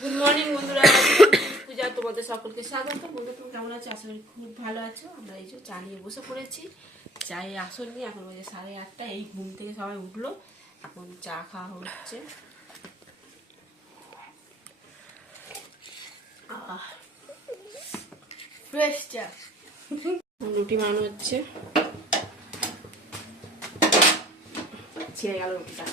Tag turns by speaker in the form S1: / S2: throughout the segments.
S1: Good morning বন্ধুরা। পূজা, তোমাদের সকলকে স্বাগত। বন্ধু, তুমি কেমন আছো? করি খুব ভালো আছো। আমরা এই যে চা নিয়ে বসে পড়েছি। চায়ে আসন নিয়ে এখন বাজে সাড়ে আটটা। এই ঘুম থেকে সবাই উঠল। এখন চা খাওয়া হচ্ছে।
S2: ফ্রেশ চা।
S1: রুটি বানানো হচ্ছে ছিঁড়ে গেল রুটিটা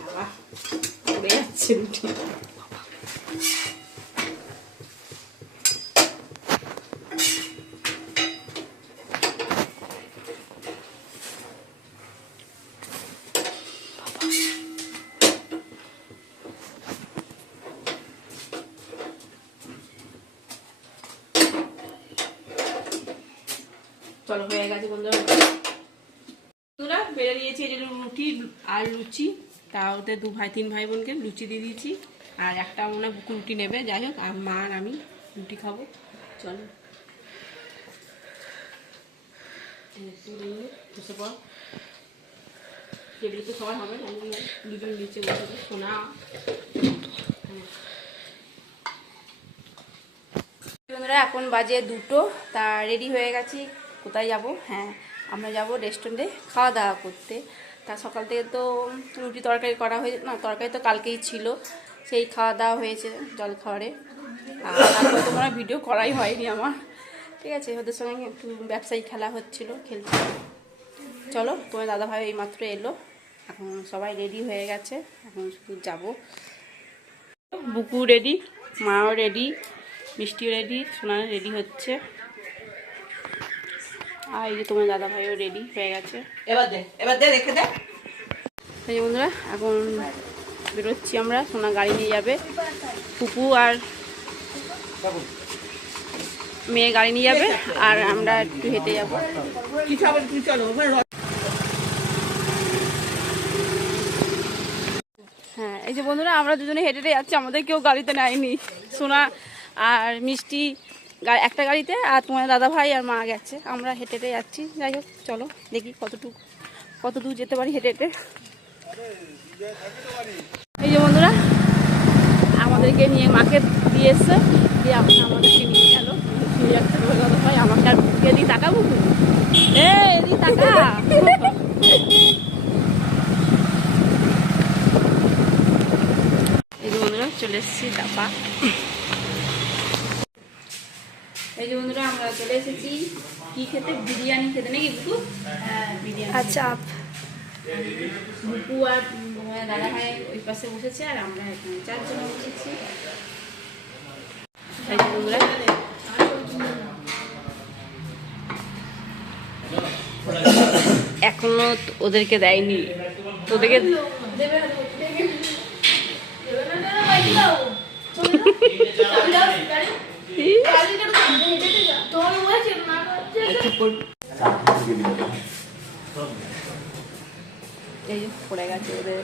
S1: বাবা, যাচ্ছে রুটি চলো হয়ে গেছে বন্ধুরা। বেড়ে দিয়েছি এই যে রুটি আর লুচি। তা ওতে দু ভাই, তিন ভাই বোনকে লুচি দিয়ে দিয়েছি। আর একটা মনে হয় রুটি নেবে, যাই হোক, আর মা আর আমি রুটি খাব। চলো। তো হবে দুজন। বন্ধুরা এখন বাজে দুটো, তা রেডি হয়ে গেছি। কোথায় যাব? হ্যাঁ আমরা যাব রেস্টুরেন্টে খাওয়া দাওয়া করতে। তা সকাল থেকে তো রুটি তরকারি করা হয়েছে না, তরকারি তো কালকেই ছিল। সেই খাওয়া দাওয়া হয়েছে জল খাওয়ারে। আর তারপরে তোমরা ভিডিও করাই হয়নি আমার। ঠিক আছে, ওদের সঙ্গে একটু ব্যবসায়ী খেলা হচ্ছিল, খেলতে। চলো, তোমার দাদা ভাই এইমাত্র এলো। এখন সবাই রেডি হয়ে গেছে। এখন শুধু যাব। বুকু রেডি মাও রেডি মিষ্টিও রেডি সোনা রেডি হচ্ছে। আর এই যে তোমার দাদা ভাইও রেডি হয়ে গেছে।
S2: এবার দে এবার দে রেখে দে।
S1: এই বন্ধুরা এখন বেরোচ্ছি আমরা সোনা গাড়ি নিয়ে যাবে। পুপু আর মেয়ে গাড়ি নিয়ে যাবে আর আমরা একটু হেঁটে যাব। হ্যাঁ এই যে বন্ধুরা আমরা দুজনে হেঁটে হেঁটে যাচ্ছি আমাদের কেউ গাড়িতে নেয়নি। সোনা আর মিষ্টি একটা গাড়িতে আর তোমার দাদা ভাই আর মা গেছে। আমরা হেঁটে হেঁটে যাচ্ছি। যাই হোক, চলো, দেখি কতটুকু, কত দূর যেতে পারি হেঁটে হেঁটে। এই যে বন্ধুরা, আমাদেরকে নিয়ে মাকে দিয়ে এসছে। দিয়ে আপনি আমাদেরকে নিয়ে গেল। দাদা ভাই, আমাকে আর বন্ধুরা, চলে এসেছি ডাবা এই যে বন্ধুরা আমরা চলে এসেছি কি খেতে বিরিয়ানি খেতে নাকি বুকু বিরিয়ানি
S2: আচ্ছা
S1: বুকু আর দাদা ভাই ওই পাশে বসেছে আর আমরা এখানে চারজন বসেছি বন্ধুরা এখনও ওদেরকে দেয়নি তোদেরকে এই পড়ে গেছে ওদের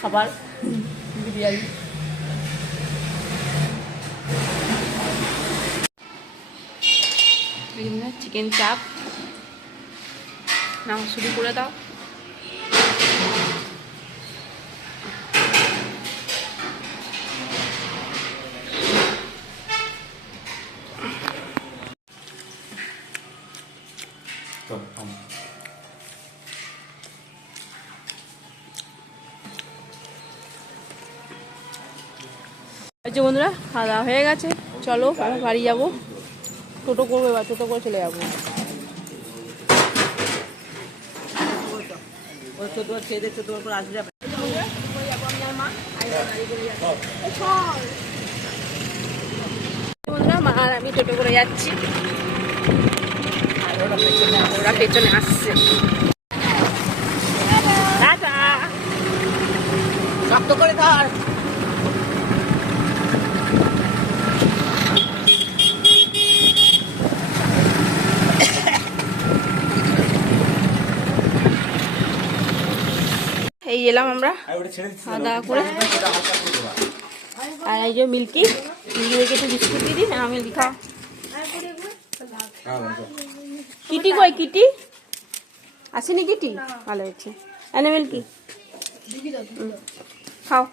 S1: খাবার বিরিয়ানি। চিকেন চাপ নাও শুরু করে দাও। এই যে বন্ধুরা, খাওয়া দাওয়া হয়ে গেছে। চলো বাড়ি যাব। টোটো করব, এবার টোটো করে চলে যাব। বন্ধুরা, মা আর আমি টোটো করে যাচ্ছি। পেছনে ওরা পেছনে আসছে
S2: শক্ত করে ধর
S1: এই এলাম আমরা খাওয়া দাওয়া করে। আর এই যে মিল্কি নিজেদেরকে একটু বিস্কুট দিয়ে হ্যাঁ আমি লিখা কিটি কই, কিটি? আসেনি কিটি? ভালো হয়েছে। অ্যানিমেল কি? খাও।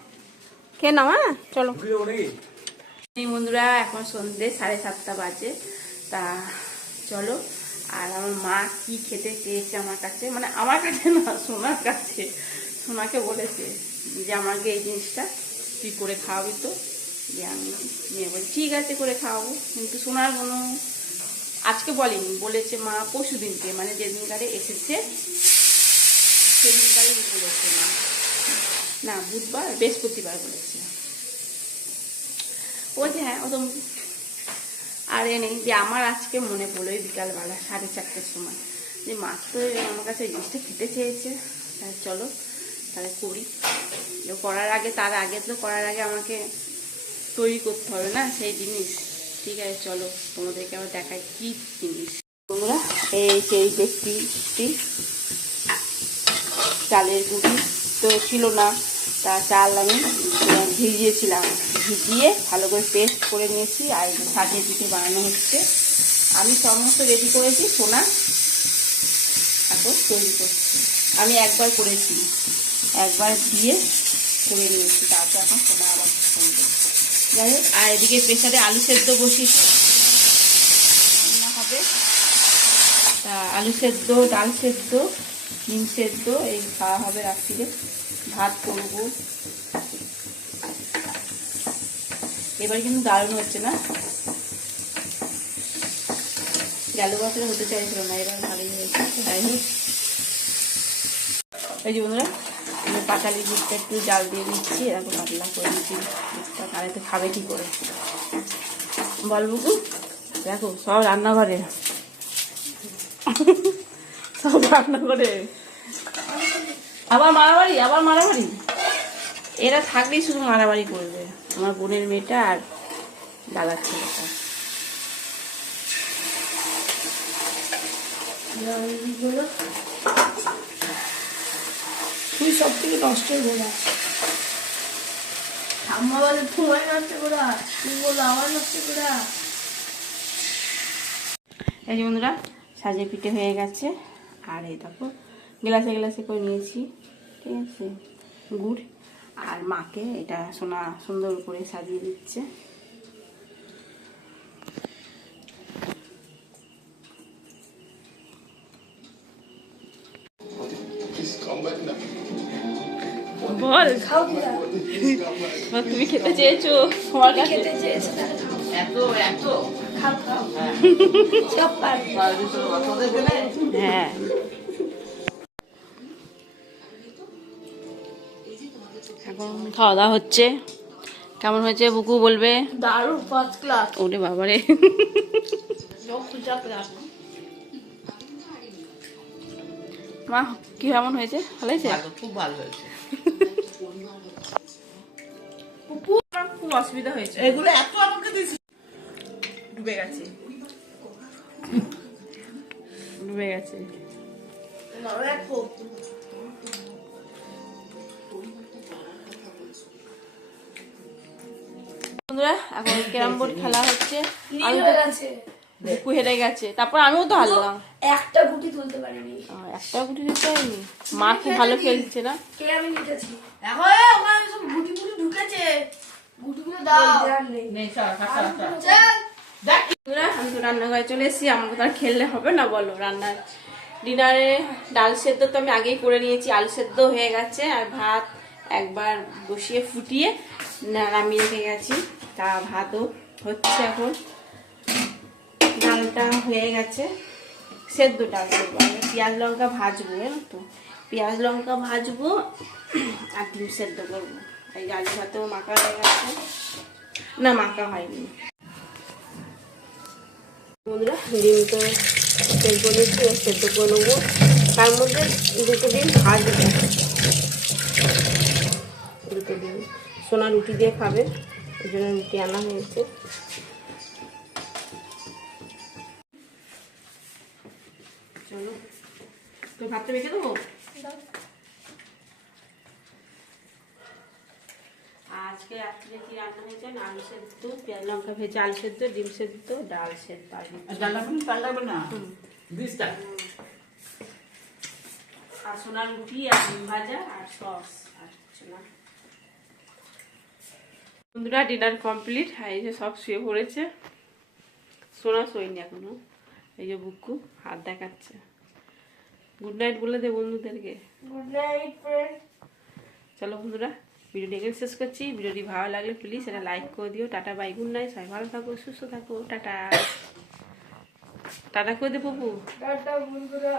S1: খেয়ে নাও হ্যাঁ? চলো। বন্ধুরা, এখন সন্ধ্যে সাড়ে সাতটা বাজে। তা চলো, আর আমার মা কি খেতে চেয়েছে আমার কাছে? মানে আমার কাছে না, সোনার কাছে। সোনাকে বলেছে যে, আমাকে এই জিনিসটা তুই করে খাওয়াবি তো? যে আমি নিয়ে বলি, ঠিক আছে, করে খাওয়াবো। কিন্তু সোনার কোনো আজকে বলেনি, বলেছে মা পরশু দিনকে মানে যেদিনকারে এসেছে সেদিনকারে বলেছে মা। না, বুধবার, বৃহস্পতিবার বলেছে। বলছে হ্যাঁ ও তো আর এ নেই, যে আমার আজকে মনে পড়ল বিকালবেলা, সাড়ে চারটের সময়, যে মাছ তো আমার কাছে জিনিসটা খেতে চেয়েছে। তাহলে চলো, তাহলে করি। করার আগে, তার আগে তো করার আগে আমাকে তৈরি করতে হবে না, সেই জিনিস। ঠিক আছে চলো, তোমাদেরকে আবার দেখাই কি জিনিস। তোমরা এই সেই দেখছি চালের গুঁড়ি তো ছিল না, তা চাল আমি ভিজিয়েছিলাম। ভিজিয়ে ভালো করে পেস্ট করে নিয়েছি আর সাজিয়ে পিঠে বানানো হচ্ছে। আমি সমস্ত রেডি করেছি, সোনা। এখন তৈরি করছি। আমি একবার করেছি, একবার দিয়ে করে নিয়েছি, তারপর এখন সোনা আবার যাই হোক, আর এদিকে প্রেসারে আলু সেদ্ধ বসিয়েছি রান্না হবে। তা আলু সেদ্ধ, ডাল সেদ্ধ ডিম সেদ্ধ, এই খাওয়া হবে রাত্রিরে। ভাত করব। এবার কিন্তু দারুণ হচ্ছে না? গেল বছরে হতে চাইছিল না, এবার ভালোই হয়েছে। যাই হোক। এই যে বন্ধুরা পাটালি দুধটা একটু জাল দিয়ে দিচ্ছি এরকম পাতলা করে দিচ্ছি খাবে কি করে? বল বুকু দেখো, সব রান্নাঘরে। সব রান্নাঘরে। আবার মারামারি আবার মারামারি? এরা থাকলেই শুধু মারামারি করবে। আমার বোনের মেয়েটা আর দাদার ছেলেটা।
S3: তুই সব থেকে নষ্ট গোলা ঠাম্মা বলে তোমায় নষ্ট করা তুই বলো আমার নষ্ট করা
S1: এই যে বন্ধুরা সাজে পিঠে হয়ে গেছে। আর এই দেখো গ্লাসে গ্লাসে করে নিয়েছি ঠিক আছে? গুড়। আর মাকে এটা সোনা সুন্দর করে সাজিয়ে দিচ্ছে। বল
S3: খাও।
S1: বল, তুমি খেতে চেয়েছো? তোমার কাছে?
S3: খেতে চেয়েছে।
S2: এত এত?
S3: খাও খাও। সব
S1: হ্যাঁ। এখন খাওয়া দাওয়া হচ্ছে। কেমন হয়েছে বুকু বলবে?
S3: দারুণ ফার্স্ট ক্লাস
S1: ওরে বাবারে। মা কি কেমন হয়েছে? ভালো হয়েছে?
S2: খুব ভালো হয়েছে।
S1: খুব অসুবিধা হয়েছে।
S2: এগুলো এত আমাকে দিস
S1: ডুবে গেছে। ডুবে গেছে। বন্ধুরা এখন ক্যারাম বোর্ড খেলা হচ্ছে। আমি বুকু হেরে গেছে। তারপর আমিও তো হারলাম।
S3: একটা গুটি তুলতে পারিনি।
S1: একটা গুটি মা খুব ভালো খেলছে না?
S3: কে আমি নিতেছি
S2: দেখো ওখানে সব গুটি গুটি ঢুকেছে।
S1: আমি তো রান্নাঘরে চলে এসেছি আমাকে তো আর খেললে হবে না বলো রান্নার। ডিনারে ডাল সেদ্ধ তো আমি আগেই করে নিয়েছি আলু সেদ্ধ হয়ে গেছে আর ভাত একবার বসিয়ে ফুটিয়ে না- নামিয়ে রেখে গেছি তা ভাতও হচ্ছে এখন। ডালটা হয়ে গেছে সেদ্ধ ডাল সেদ্ধ আমি পেঁয়াজ লঙ্কা ভাজবো জানো তো? পেঁয়াজ লঙ্কা ভাজবো আর ডিম সেদ্ধ করব। এই আলু ভাতেও মাখা হয়ে গেছে। না, মাখা হয়নি। বন্ধুরা, ডিম তো করে দিচ্ছি সেদ্ধ করে নেব। তার মধ্যে দুটো ডিম ভাজবো দুটো ডিম। সোনা রুটি দিয়ে খাবে, ওই জন্য রুটি আনা হয়েছে। চলো। তো ভাতটা মেখে দেবো? আজকে রাত্রে আজকে কি রান্না হয়েছে? আলু সেদ্ধ পেঁয়াজ লঙ্কা ভেজে আলু সেদ্ধ ডিম সেদ্ধ ডাল সেদ্ধ আর
S2: ডাল লাগবে না, ডাল লাগবে না? দিসটা
S1: আর সোনার রুটি আর ডিম ভাজা আর সস আর কিছু না। বন্ধুরা ডিনার কমপ্লিট। আর এই যে সব শুয়ে পড়েছে। সোনা শোয়নি এখনও। এই যে বুকু হাত দেখাচ্ছে। গুড নাইট বলে দে বন্ধুদেরকে।
S3: গুড নাইট ফ্রেন্ড
S1: চলো বন্ধুরা। ভিডিওটি এখানে শেষ করছি। ভিডিওটি ভালো লাগলে প্লিজ এটা লাইক করে দিও। টাটা বাই গুড নাইট সবাই ভালো থাকো, সুস্থ থাকো। টাটা। টাটা করে দে
S3: টাটা, বন্ধুরা।